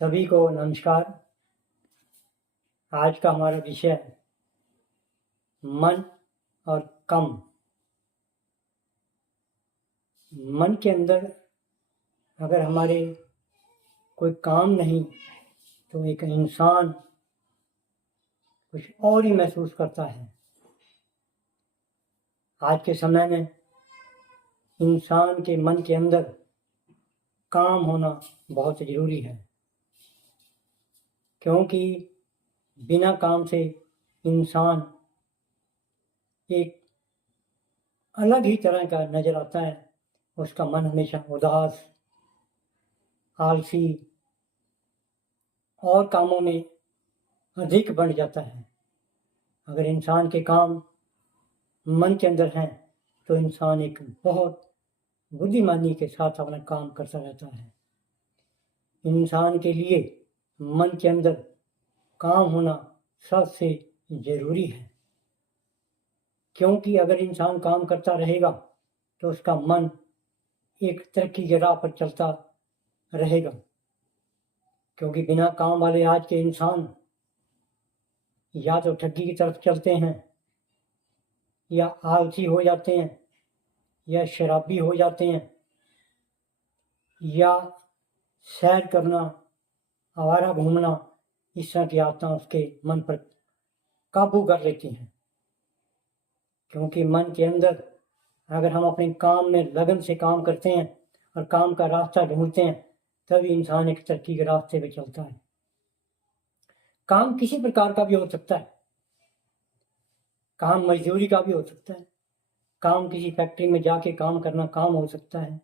सभी को नमस्कार। आज का हमारा विषय है मन और कम। मन के अंदर अगर हमारे कोई काम नहीं तो एक इंसान कुछ और ही महसूस करता है। आज के समय में इंसान के मन के अंदर काम होना बहुत ज़रूरी है, क्योंकि बिना काम से इंसान एक अलग ही तरह का नज़र आता है। उसका मन हमेशा उदास, आलसी और कामों में अधिक बढ़ जाता है। अगर इंसान के काम मन के अंदर हैं तो इंसान एक बहुत बुद्धिमानी के साथ अपना काम करता रहता है। इंसान के लिए मन के अंदर काम होना सबसे ज़रूरी है, क्योंकि अगर इंसान काम करता रहेगा तो उसका मन एक तरक्की की राह पर चलता रहेगा। क्योंकि बिना काम वाले आज के इंसान या तो ठगी की तरफ चलते हैं, या आलसी हो जाते हैं, या शराबी हो जाते हैं, या सैर करना, आवारा घूमना, इस तरह की आदतें उसके मन पर काबू कर लेती हैं। क्योंकि मन के अंदर अगर हम अपने काम में लगन से काम करते हैं और काम का रास्ता ढूंढते हैं, तभी इंसान एक तरक्की के रास्ते पे चलता है। काम किसी प्रकार का भी हो सकता है। काम मजदूरी का भी हो सकता है। काम किसी फैक्ट्री में जाके काम करना काम हो सकता है।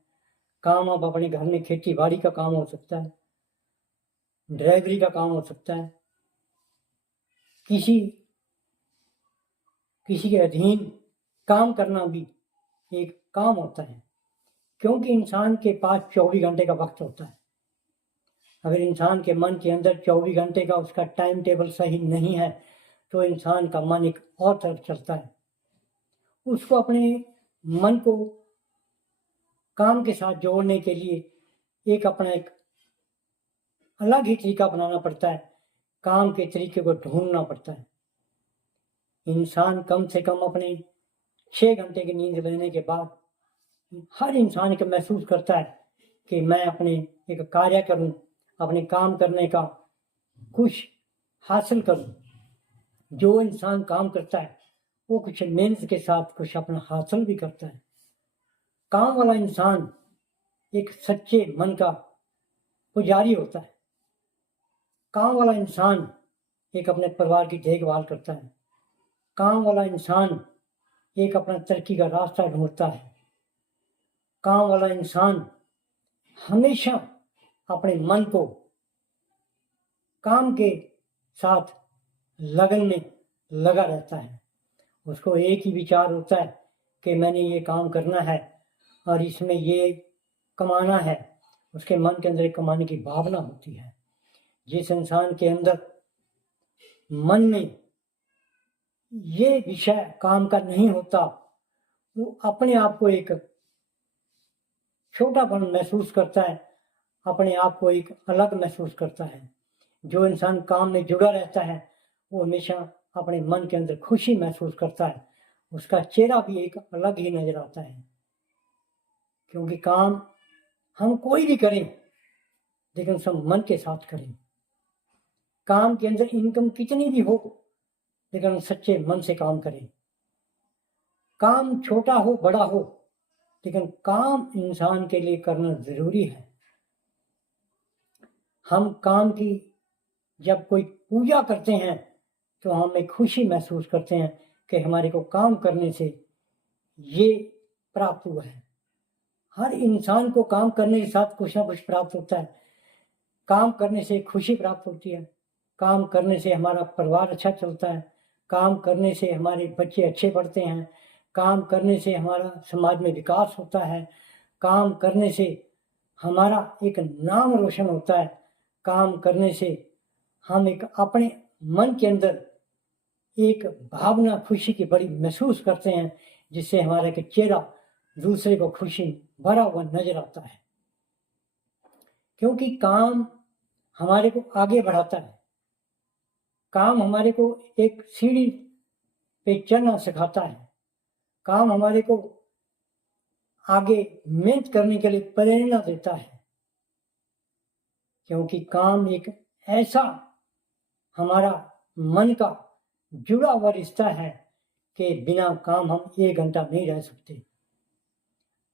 काम आप अपने घर में खेती बाड़ी का काम हो सकता है। ड्राइवरी का काम हो सकता है। किसी के अधीन काम करना भी एक काम होता है, क्योंकि इंसान के पास 24 घंटे का वक्त होता है। अगर इंसान के मन के अंदर 24 घंटे का उसका टाइम टेबल सही नहीं है तो इंसान का मन एक और तरफ चलता है। उसको अपने मन को काम के साथ जोड़ने के लिए एक अपना एक अलग ही तरीका अपनाना पड़ता है। काम के तरीके को ढूंढना पड़ता है। इंसान कम से कम अपने 6 घंटे की नींद लेने के बाद हर इंसान को महसूस करता है कि मैं अपने एक कार्य करूं, अपने काम करने का कुछ हासिल करूं। जो इंसान काम करता है वो कुछ मेहनत के साथ कुछ अपना हासिल भी करता है। काम वाला इंसान एक सच्चे मन का पुजारी होता है। काम वाला इंसान एक अपने परिवार की देखभाल करता है। काम वाला इंसान एक अपना तरक्की का रास्ता ढूंढता है। काम वाला इंसान हमेशा अपने मन को काम के साथ लगन में लगा रहता है। उसको एक ही विचार होता है कि मैंने ये काम करना है और इसमें ये कमाना है। उसके मन के अंदर एक कमाने की भावना होती है। जिस इंसान के अंदर मन में ये विषय काम का नहीं होता, वो अपने आप को एक छोटापन महसूस करता है, अपने आप को एक अलग महसूस करता है। जो इंसान काम में जुड़ा रहता है वो हमेशा अपने मन के अंदर खुशी महसूस करता है। उसका चेहरा भी एक अलग ही नजर आता है। क्योंकि काम हम कोई भी करें, लेकिन सब मन के साथ करें। काम के अंदर इनकम कितनी भी हो, लेकिन सच्चे मन से काम करें। काम छोटा हो बड़ा हो, लेकिन काम इंसान के लिए करना जरूरी है। हम काम की जब कोई पूजा करते हैं तो हम एक खुशी महसूस करते हैं कि हमारे को काम करने से ये प्राप्त हुआ है। हर इंसान को काम करने के साथ कुछ ना कुछ प्राप्त होता है। काम करने से खुशी प्राप्त होती है। काम करने से हमारा परिवार अच्छा चलता है। काम करने से हमारे बच्चे अच्छे पढ़ते हैं। काम करने से हमारा समाज में विकास होता है। काम करने से हमारा एक नाम रोशन होता है। काम करने से हम एक अपने मन के अंदर एक भावना खुशी की बड़ी महसूस करते हैं, जिससे हमारा एक चेहरा दूसरे को खुशी भरा हुआ नजर आता है। क्योंकि काम हमारे को आगे बढ़ाता है। काम हमारे को एक सीढ़ी पे चलना सिखाता है। काम हमारे को आगे मेहनत करने के लिए प्रेरणा देता है, क्योंकि काम एक ऐसा हमारा मन का जुड़ा हुआ रिश्ता है कि बिना काम हम 1 घंटा नहीं रह सकते।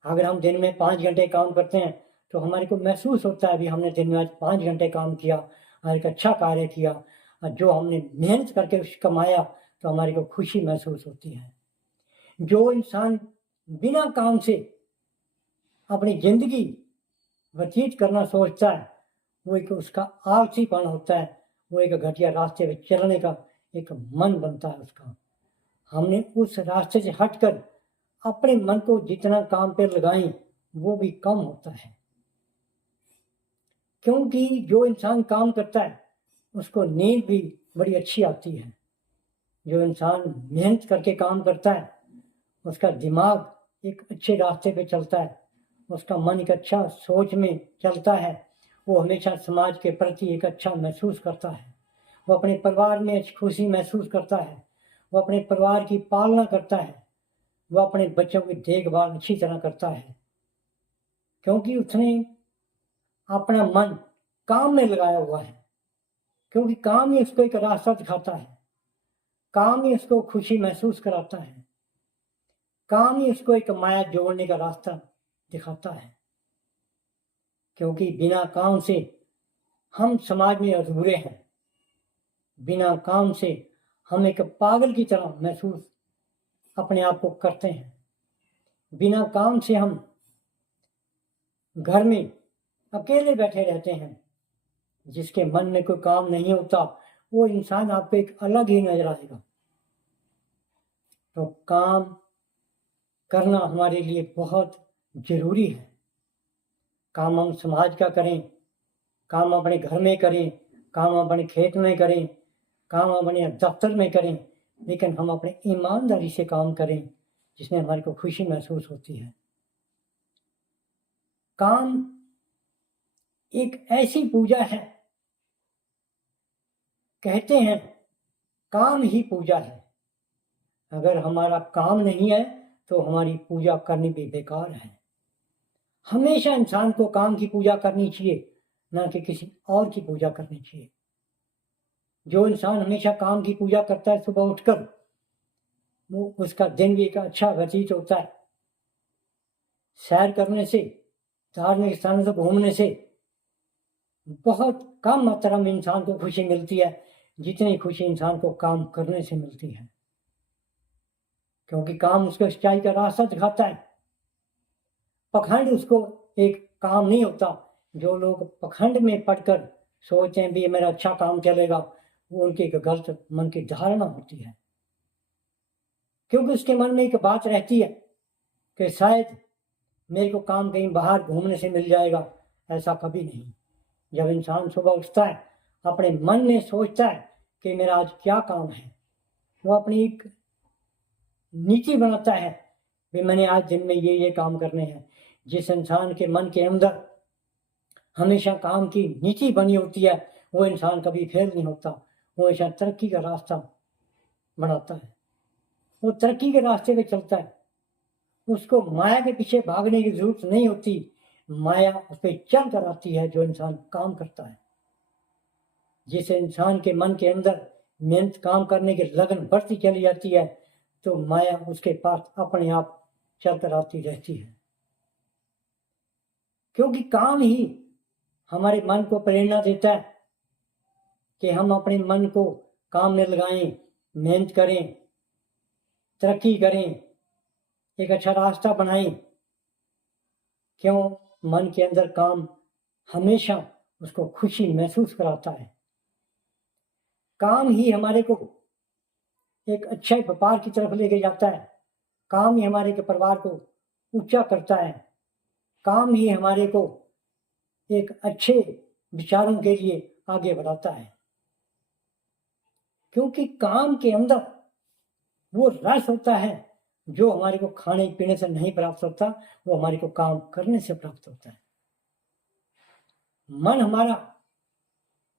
अगर हम दिन में 5 घंटे काम करते हैं तो हमारे को महसूस होता है अभी हमने दिन में आज 5 घंटे काम किया और एक अच्छा कार्य किया, और जो हमने मेहनत करके कमाया तो हमारे को खुशी महसूस होती है। जो इंसान बिना काम से अपनी जिंदगी व्यतीत करना सोचता है वो एक उसका आलसीपन होता है, वो एक घटिया रास्ते पे चलने का एक मन बनता है उसका। हमने उस रास्ते से हटकर अपने मन को जितना काम पे लगाएं वो भी कम होता है, क्योंकि जो इंसान काम करता है उसको नींद भी बड़ी अच्छी आती है। जो इंसान मेहनत करके काम करता है उसका दिमाग एक अच्छे रास्ते पे चलता है, उसका मन एक अच्छा सोच में चलता है, वो हमेशा समाज के प्रति एक अच्छा महसूस करता है, वो अपने परिवार में खुशी महसूस करता है, वो अपने परिवार की पालना करता है, वो अपने बच्चों की देखभाल अच्छी तरह करता है, क्योंकि उसने अपना मन काम में लगाया हुआ है। क्योंकि काम ही उसको एक रास्ता दिखाता है, काम ही उसको खुशी महसूस कराता है, काम ही उसको एक माया जोड़ने का रास्ता दिखाता है। क्योंकि बिना काम से हम समाज में अधूरे हैं, बिना काम से हम एक पागल की तरह महसूस अपने आप को करते हैं, बिना काम से हम घर में अकेले बैठे रहते हैं। जिसके मन में कोई काम नहीं होता वो इंसान आपको एक अलग ही नजर आएगा। तो काम करना हमारे लिए बहुत जरूरी है। काम हम समाज का करें, काम अपने घर में करें, काम अपने खेत में करें, काम अपने दफ्तर में करें, लेकिन हम अपने ईमानदारी से काम करें जिसमें हमारे को खुशी महसूस होती है। काम एक ऐसी पूजा है, कहते हैं काम ही पूजा है। अगर हमारा काम नहीं है तो हमारी पूजा करनी भी बेकार है। हमेशा इंसान को काम की पूजा करनी चाहिए, ना कि किसी और की पूजा करनी चाहिए। जो इंसान हमेशा काम की पूजा करता है सुबह उठकर, वो उसका दिन भी एक अच्छा व्यतीत होता है। सैर करने से, धार्मिक स्थानों से घूमने से बहुत कम मात्रा में इंसान को खुशी मिलती है जितनी खुशी इंसान को काम करने से मिलती है, क्योंकि काम उसको सच्चाई का रास्ता दिखाता है। पखंड उसको एक काम नहीं होता। जो लोग पखंड में पढ़कर सोचते हैं भी मेरा अच्छा काम चलेगा, वो उनकी एक गलत मन की धारणा होती है, क्योंकि उसके मन में एक बात रहती है कि शायद मेरे को काम कहीं बाहर घूमने से मिल जाएगा। ऐसा कभी नहीं। जब इंसान सुबह उठता है अपने मन में सोचता है कि मेरा आज क्या काम है, वो अपनी एक नीति बनाता है कि मैंने आज दिन में ये काम करने हैं। जिस इंसान के मन के अंदर हमेशा काम की नीति बनी होती है वो इंसान कभी फेल नहीं होता, वो हमेशा तरक्की का रास्ता बनाता है, वो तरक्की के रास्ते पे चलता है। उसको माया के पीछे भागने की जरूरत नहीं होती, माया उस पर चल कर आती है जो इंसान काम करता है। जिस इंसान के मन के अंदर मेहनत काम करने की लगन बढ़ती चली जाती है तो माया उसके पास अपने आप चल कर आती रहती है, क्योंकि काम ही हमारे मन को प्रेरणा देता है कि हम अपने मन को काम में लगाएं, मेहनत करें, तरक्की करें, एक अच्छा रास्ता बनाएं। क्यों? मन के अंदर काम हमेशा उसको खुशी महसूस कराता है। काम ही हमारे को एक अच्छे व्यापार की तरफ लेके जाता है, काम ही हमारे के परिवार को ऊंचा करता है, काम ही हमारे को एक अच्छे विचारों के लिए आगे बढ़ाता है। क्योंकि काम के अंदर वो रस होता है जो हमारे को खाने पीने से नहीं प्राप्त होता, वो हमारे को काम करने से प्राप्त होता है। मन हमारा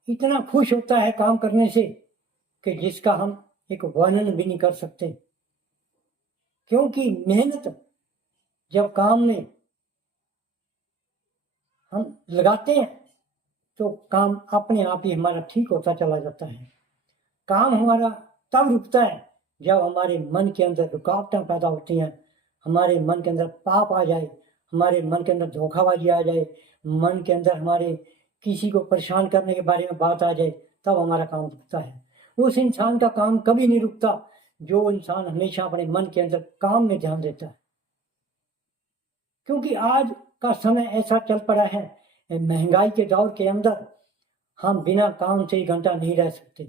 इतना खुश होता है काम करने से कि जिसका हम एक वर्णन भी नहीं कर सकते। क्योंकि मेहनत जब काम में हम लगाते हैं तो काम अपने आप ही हमारा ठीक होता चला जाता है। काम हमारा तब रुकता है जब हमारे मन के अंदर रुकावटें पैदा होती हैं, हमारे मन के अंदर पाप आ जाए, हमारे मन के अंदर धोखाबाजी आ जाए, मन के अंदर हमारे किसी को परेशान करने के बारे में बात आ जाए, तब हमारा काम रुकता है। उस इंसान का काम कभी नहीं रुकता जो इंसान हमेशा अपने मन के अंदर काम में ध्यान देता है। क्योंकि आज का समय ऐसा चल पड़ा है, महंगाई के दौर के अंदर हम बिना काम से 1 घंटा नहीं रह सकते।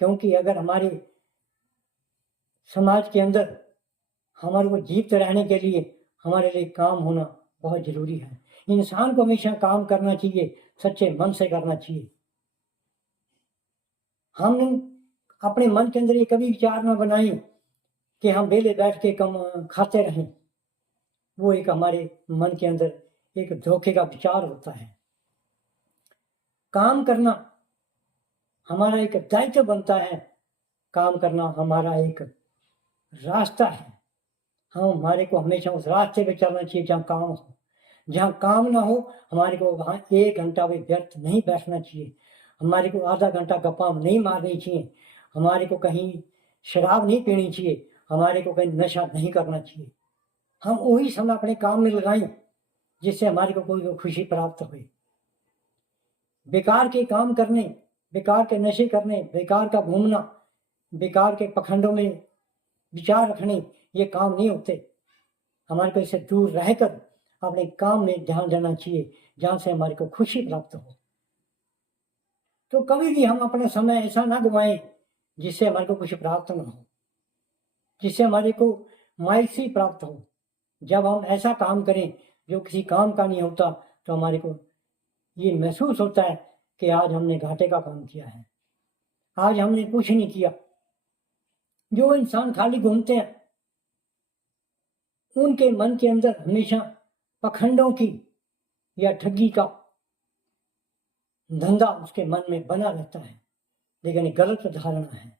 क्योंकि अगर हमारे समाज के अंदर हमारे को जीवित रहने के लिए हमारे लिए काम होना बहुत जरूरी है। इंसान को हमेशा काम करना चाहिए, सच्चे मन से करना चाहिए। हम अपने मन के अंदर ये कभी विचार न बनाएं कि हम वेले बैठ के कम खाते रहें। वो एक हमारे मन के अंदर एक धोखे का विचार होता है। काम करना हमारा एक दायित्व बनता है, काम करना हमारा एक रास्ता है। हमारे को हमेशा उस रास्ते पे चलना चाहिए जहाँ काम हो। जहाँ काम ना हो हमारे को वहाँ 1 घंटा भी व्यर्थ नहीं बैठना चाहिए। हमारे को आधा घंटा गप्पा नहीं मारनी चाहिए। हमारे को कहीं शराब नहीं पीनी चाहिए। हमारे को कहीं नशा नहीं करना चाहिए। हम वही समय अपने काम में लगाएं जिससे हमारे को कोई खुशी प्राप्त हो। बेकार के काम करने, बेकार के नशे करने, बेकार का घूमना, बेकार के पखंडों में विचार रखने, ये काम नहीं होते। हमारे को इससे दूर रहकर अपने काम में ध्यान देना चाहिए जहाँ से हमारे को खुशी प्राप्त हो। तो कभी भी हम अपना समय ऐसा ना गवाएं जिससे हमारे को कुछ प्राप्त ना हो, जिससे हमारे को मायूसी प्राप्त हो। जब हम ऐसा काम करें जो किसी काम का नहीं होता तो हमारे को ये महसूस होता है कि आज हमने घाटे का काम किया है, आज हमने कुछ नहीं किया। जो इंसान खाली घूमते हैं उनके मन के अंदर हमेशा पखंडों की या ठगी का धंधा उसके मन में बना रहता है, लेकिन ये गलत धारणा है।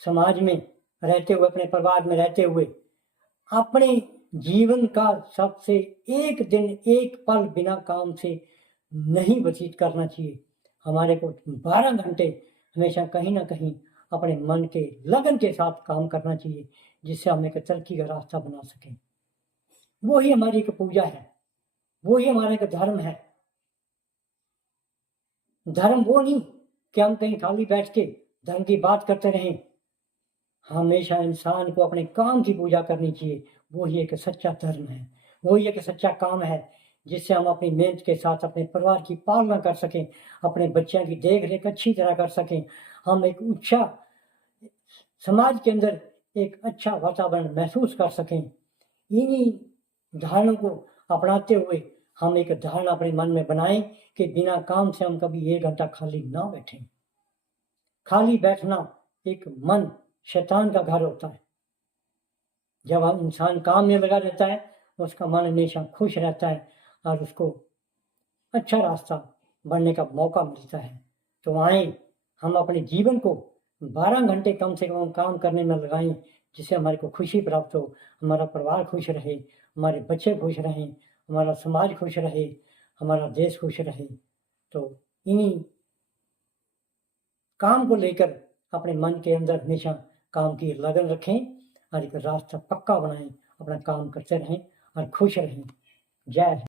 समाज में रहते हुए, अपने परिवार में रहते हुए अपने जीवन का सबसे एक दिन, एक पल बिना काम से नहीं व्यतीत करना चाहिए। हमारे को 12 घंटे हमेशा कहीं ना कहीं अपने मन के लगन के साथ काम करना चाहिए जिससे हम एक तरक्की का रास्ता बना सकें। वो ही हमारी एक पूजा है, वो ही हमारा एक धर्म है। धर्म वो नहीं कि हम कहीं खाली बैठ के धर्म की बात करते रहें। हमेशा इंसान को अपने काम की पूजा करनी चाहिए। वो ही एक सच्चा धर्म है, वो ही एक सच्चा काम है जिससे हम अपनी मेहनत के साथ अपने परिवार की पालना कर सकें, अपने बच्चों की देख रेख अच्छी तरह कर सकें। हम एक अच्छा समाज के अंदर एक अच्छा वातावरण महसूस कर सकें। इन्हीं धारणों को अपनाते हुए हम एक धारणा अपने मन में बनाएं कि बिना काम से हम कभी 1 घंटा खाली ना बैठें। खाली बैठना एक मन शैतान का घर होता है। जब हम इंसान काम में लगा रहता है उसका मन हमेशा खुश रहता है और उसको अच्छा रास्ता बढ़ने का मौका मिलता है। तो आए हम अपने जीवन को 12 घंटे कम से कम काम करने में लगाएं जिससे हमारे को खुशी प्राप्त हो, हमारा परिवार खुश रहे, हमारे बच्चे खुश रहें, हमारा समाज खुश रहे, हमारा देश खुश रहे। तो इन्हीं काम को लेकर अपने मन के अंदर हमेशा काम की लगन रखें और एक रास्ता पक्का बनाएं, अपना काम करते रहें और खुश रहें। जय हिंद।